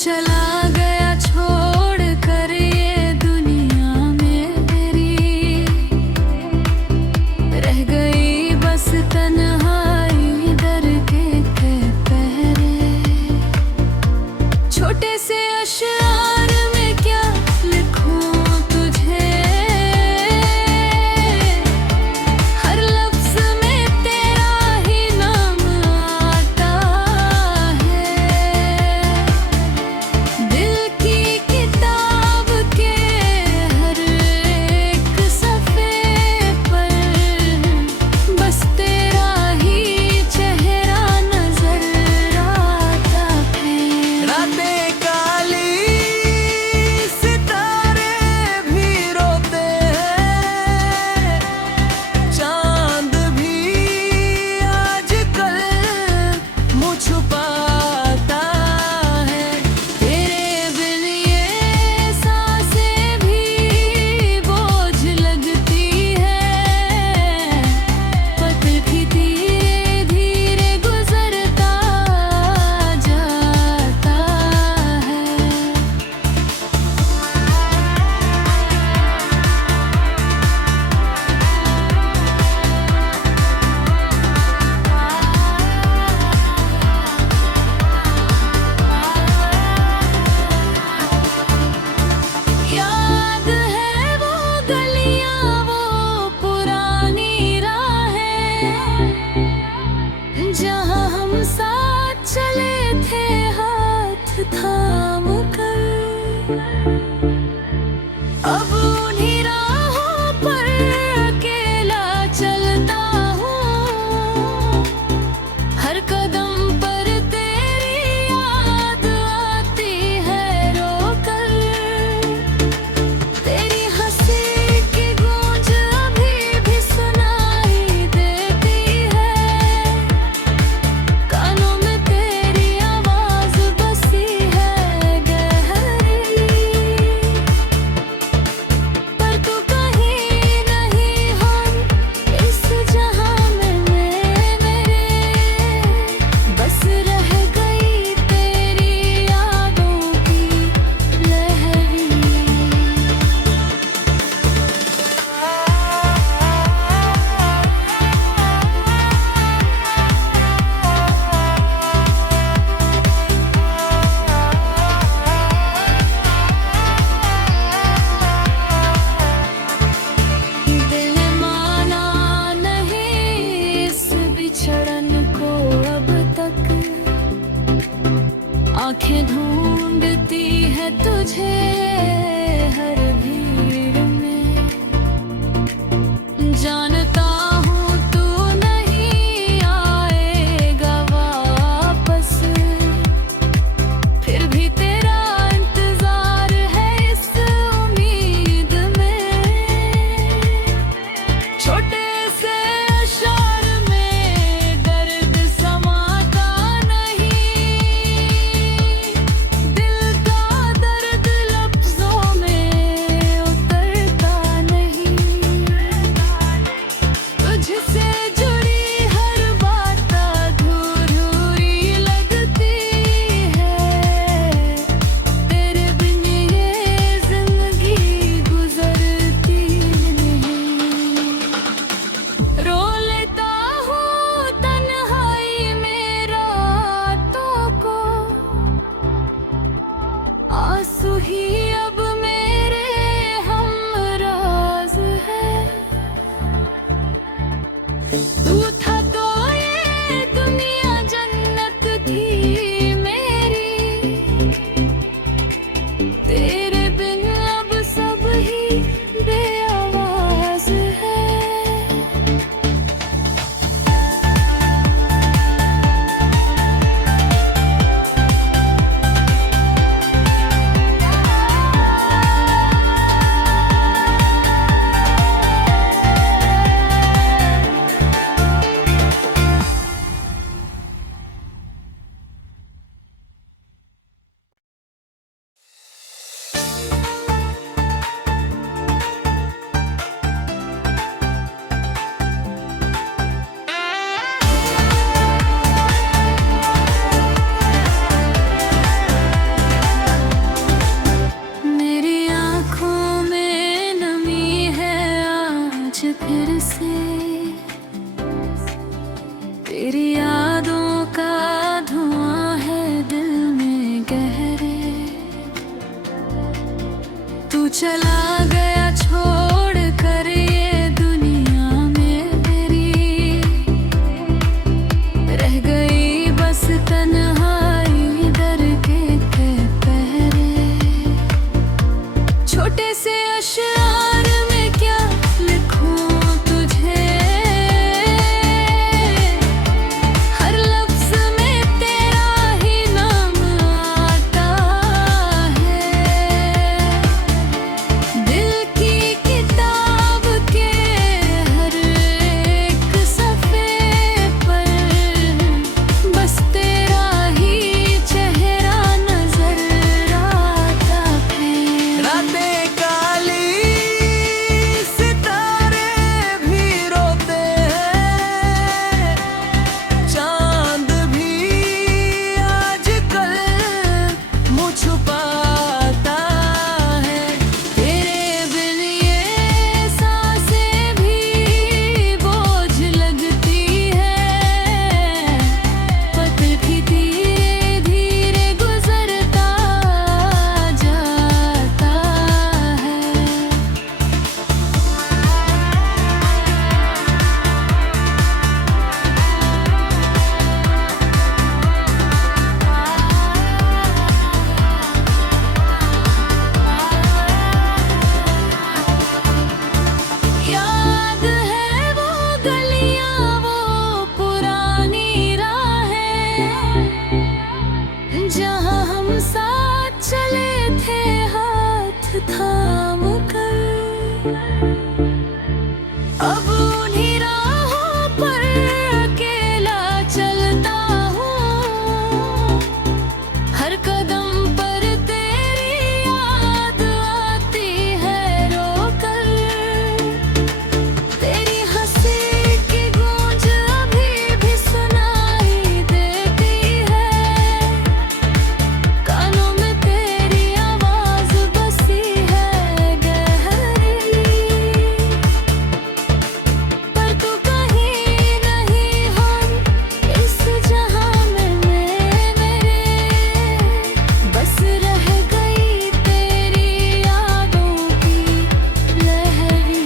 चला गया छोड़ कर ये दुनिया मेरी, रह गई बस तन्हाई दर के पहरे। छोटे से अशआर में क्या लिखूं तुझे, हर लफ्ज में तेरा ही नाम आता है। दिल की किताब के हर एक सफ़े पर बस तेरा ही चेहरा नजर आता है। रातें काली सितारे भी रोते हैं, चांद भी आजकल मुँह छुपाता है। तेरे बिन ये सांसें भी बोझ लगती है, पल भी धीरे धीरे गुजरता जाता है। याद है वो गलियां, वो पुरानी राहें, जहां हम साथ चले थे हाथ थाम कर। अब उन्हीं राहों पर अकेला चलता हूँ, हर कदम पर तेरी याद आती है रोकर। तेरी हंसी की गूंज अभी भी सुनाई देती है, कानों में तेरी आवाज बसी है गहरी। पर तू कहीं नहीं हम इस जहां में मेरे, बस रह गई तेरी यादों की लहरी। दिल ने माना नहीं इस बिछड़न को अब तक, आंखें ढूंढती है तुझे हर भीड़ में। जानता हूँ तू नहीं आएगा वापस, फिर भी तेरा इंतजार है इस उम्मीद में। छोटे से अशआर में दर्द समाता नहीं, दिल का दर्द लफ्जों चला गया छोड़ कर ये दुनिया में मेरी, रह गई बस तन्हाई दर के पहरे। छोटे से अशआर में क्या लिखूं तुझे, हर लफ्ज में तेरा ही नाम आता है। दिल की किताब के हर एक सफ़े पर बस तेरा ही चेहरा नजर आता है। रातें काली सितारे भी रोते हैं, चांद भी आजकल मुँह छुपाता है। तेरे बिन ये सांसें भी बोझ लगती है, पल भी धीरे धीरे गुजरता जाता है। याद है वो गलियां, वो पुरानी राहें, जहां हम साथ चले थे हाथ थाम कर। अब उन्हीं राहों पर अकेला चलता हूँ, हर कदम पर तेरी याद आती है रोकर। तेरी हंसी की गूंज अभी भी सुनाई देती है, कानों में तेरी आवाज बसी है गहरी। पर तू कहीं नहीं हम इस जहां में मेरे, बस रह गई तेरी यादों की लहरी।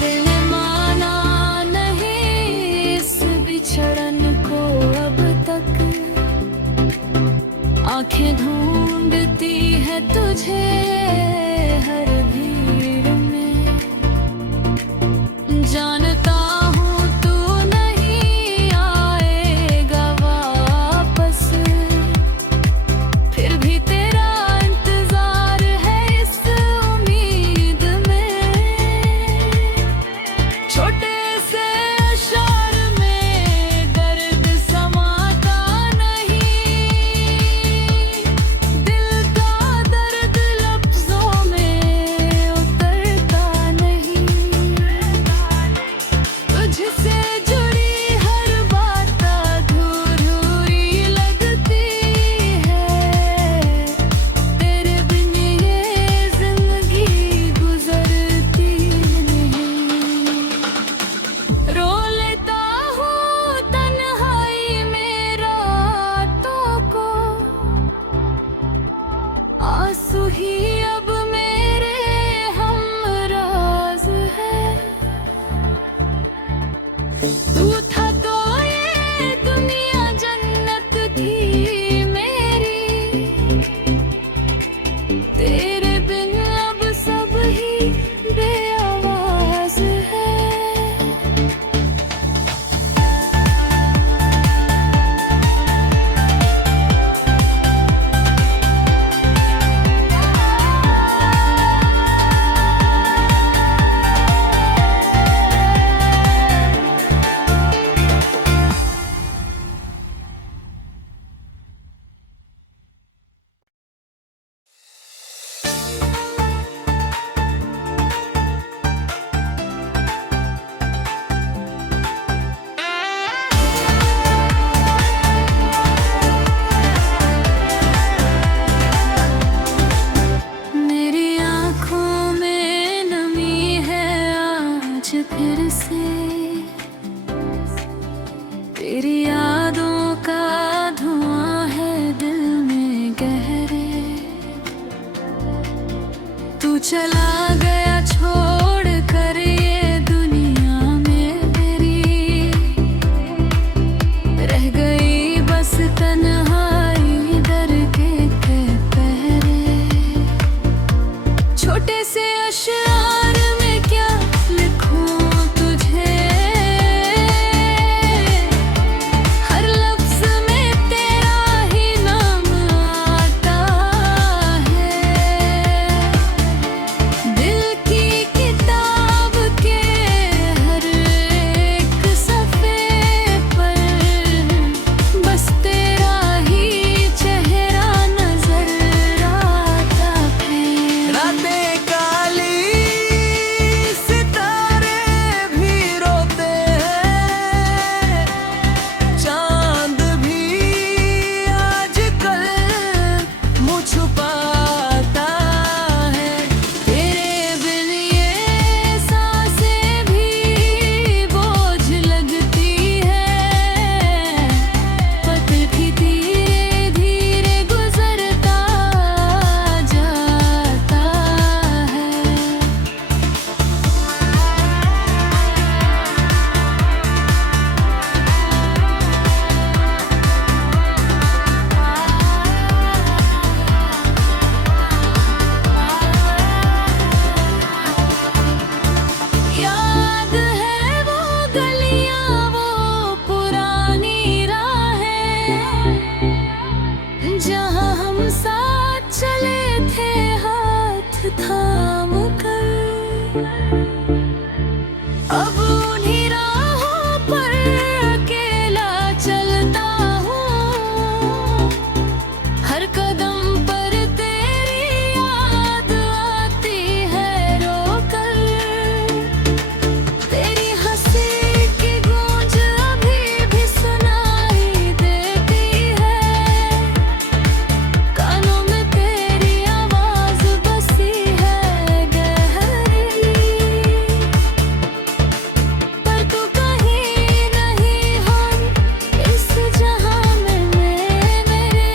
दिल माना नहीं इस बिछड़न को अब तक, आंखें ढूंढती है तुझे हर भीड़ में। जानता हूँ तू नहीं आएगा वापस, फिर भी तेरा इंतजार है इस उम्मीद में। छोटे से अशआर में दर्द समाता नहीं, दिल का दर्द लफ्जों तेरी यादों का धुआं है दिल में गहरे, तू चला गया छोड़ कर ये दुनिया में मेरी, रह गई बस तन्हाई दर के पहरे। छोटे से अशआर में क्या लिखूं तुझे, हर लफ्ज में तेरा ही नाम आता है। दिल की किताब के हर एक सफ़े पर बस तेरा ही चेहरा नजर आता है। रातें काली सितारे भी रोते हैं, चांद भी आजकल मुँह छुपाता है। तेरे बिन ये सांसें भी बोझ लगती है, पल भी धीरे धीरे गुजरता जाता है। याद है वो गलियां वो पुरानी राहें, जहां हम साथ चले थे हाथ थाम कर। अब उन्हीं राहों पर अकेला चलता हूँ, हर कदम पर तेरी याद आती है रोकर। तेरी हंसी की गूंज अभी भी सुनाई देती है, कानों में तेरी आवाज बसी है गहरी। पर तू कहीं नहीं हम इस जहां में मेरे,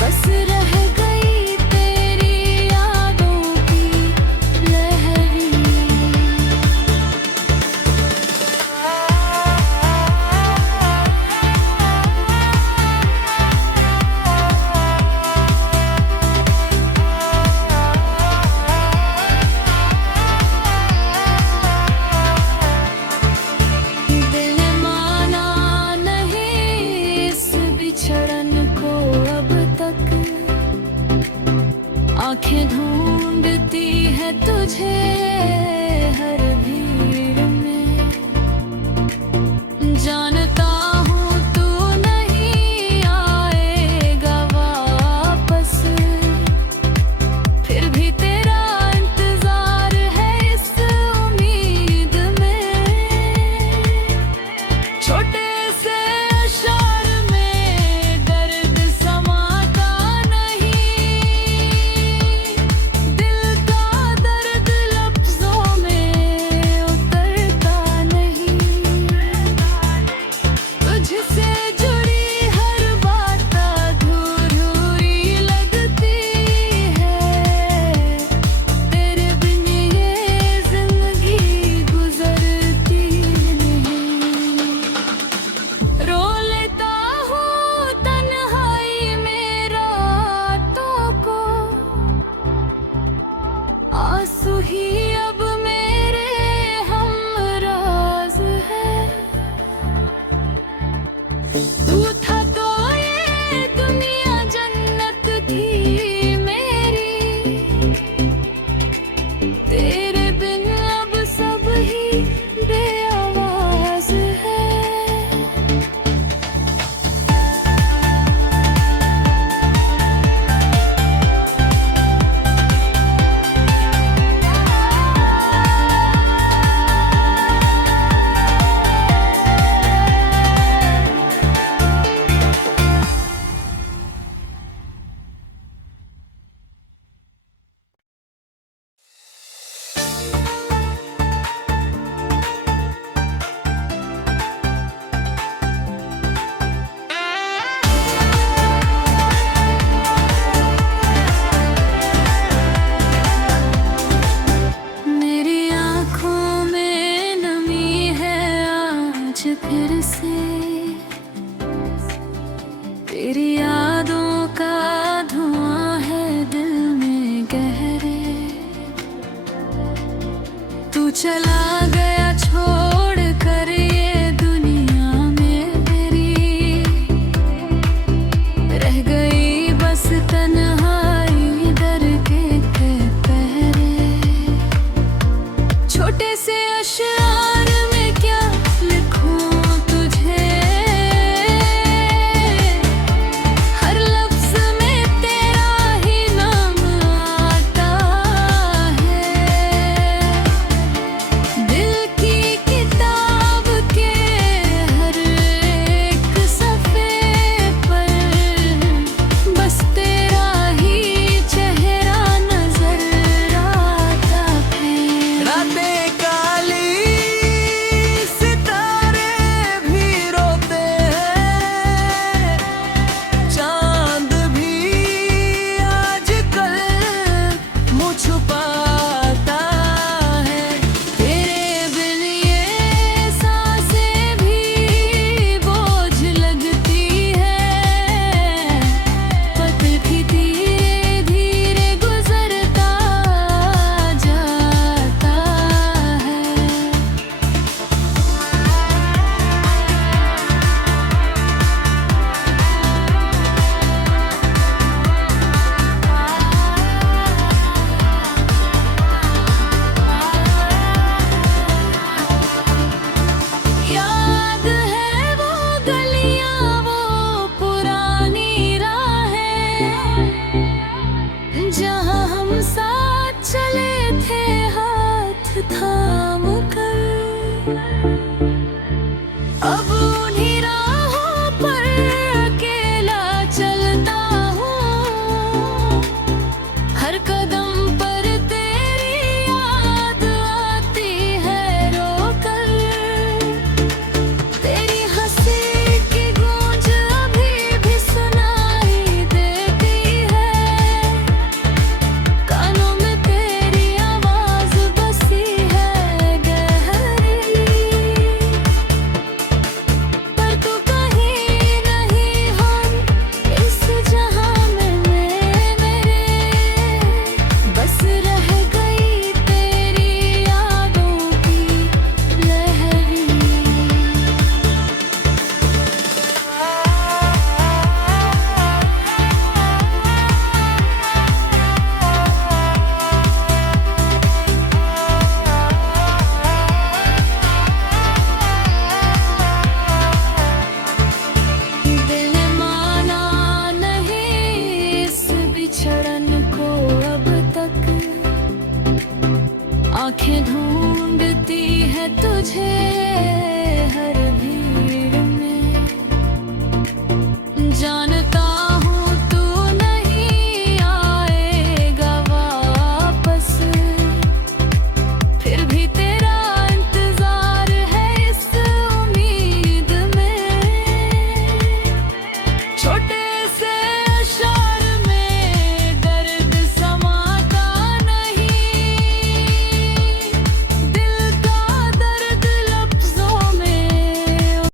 बस रह गई तेरी यादों की लहरी। दिल ने माना नहीं इस बिछड़न को अब तक, आंखें ढूंढती है तुझे हर भीड़ में। जानता हूँ तू नहीं आएगा वापस, फिर भी तेरा इंतजार है इस उम्मीद में। छोटे